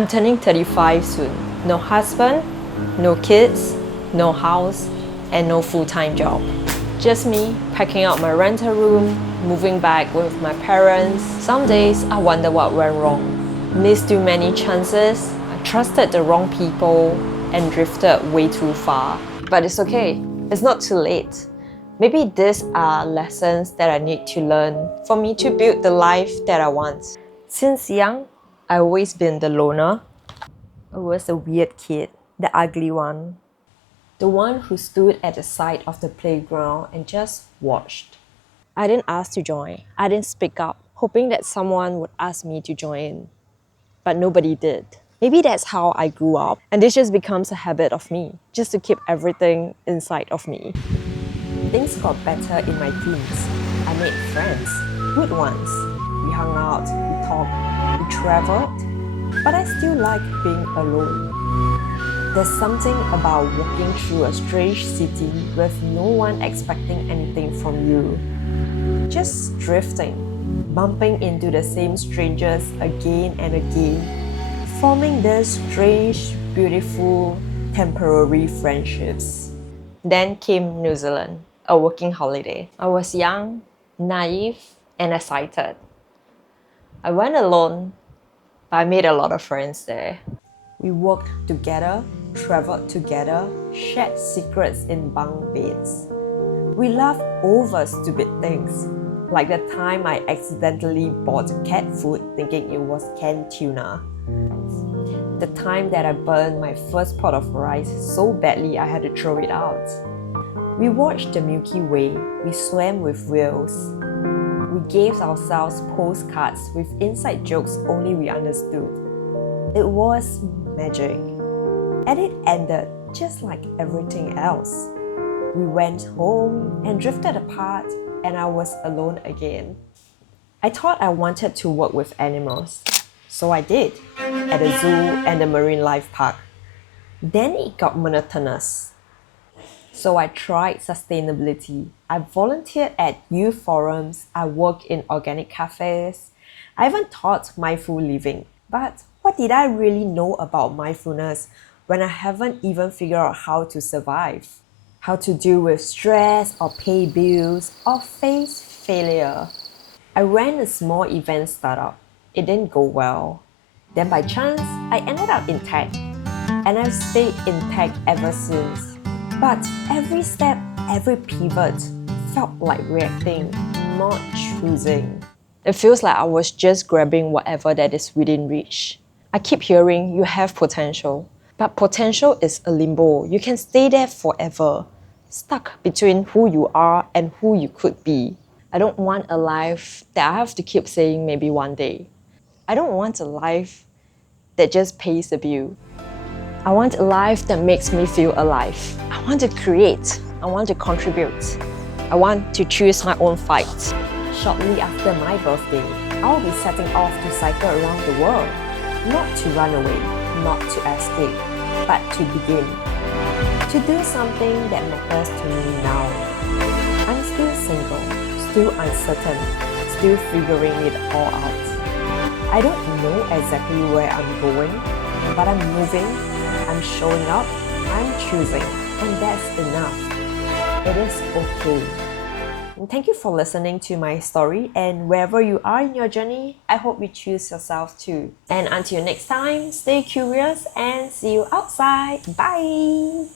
I'm turning 35 soon. No husband, no kids, no house, and no full-time job. Just me packing out my rental room, moving back with my parents. Some days I wonder what went wrong. Missed too many chances, I trusted the wrong people, and drifted way too far. But it's okay, it's not too late. Maybe these are lessons that I need to learn for me to build the life that I want. Since young, I've always been the loner. I was the weird kid, the ugly one. The one who stood at the side of the playground and just watched. I didn't ask to join. I didn't speak up, hoping that someone would ask me to join in. But nobody did. Maybe that's how I grew up, and this just becomes a habit of me, just to keep everything inside of me. Things got better in my teens. I made friends, good ones. We hung out, we talked, we traveled, but I still like being alone. There's something about walking through a strange city with no one expecting anything from you. Just drifting, bumping into the same strangers again and again, forming these strange, beautiful, temporary friendships. Then came New Zealand, a working holiday. I was young, naive, and excited. I went alone, but I made a lot of friends there. We worked together, traveled together, shared secrets in bunk beds. We laughed over stupid things, like the time I accidentally bought cat food thinking it was canned tuna. The time that I burned my first pot of rice so badly I had to throw it out. We watched the Milky Way, we swam with whales. We gave ourselves postcards with inside jokes only we understood. It was magic. And it ended just like everything else. We went home and drifted apart, and I was alone again. I thought I wanted to work with animals, so I did, at the zoo and the marine life park. Then it got monotonous. So I tried sustainability. I volunteered at youth forums, I worked in organic cafes, I even taught mindful living. But what did I really know about mindfulness when I haven't even figured out how to survive? How to deal with stress or pay bills or face failure. I ran a small event startup. It didn't go well. Then by chance, I ended up in tech. And I've stayed in tech ever since. But every step, every pivot felt like reacting, not choosing. It feels like I was just grabbing whatever that is within reach. I keep hearing you have potential, but potential is a limbo. You can stay there forever, stuck between who you are and who you could be. I don't want a life that I have to keep saying maybe one day. I don't want a life that just pays the bill. I want a life that makes me feel alive. I want to create. I want to contribute. I want to choose my own fight. Shortly after my birthday, I'll be setting off to cycle around the world. Not to run away, not to escape, but to begin. To do something that matters to me now. I'm still single, still uncertain, still figuring it all out. I don't know exactly where I'm going, but I'm moving, I'm showing up, I'm choosing, and that's enough. It is okay. And thank you for listening to my story, and wherever you are in your journey, I hope you choose yourself too. And until next time, stay curious and see you outside. Bye!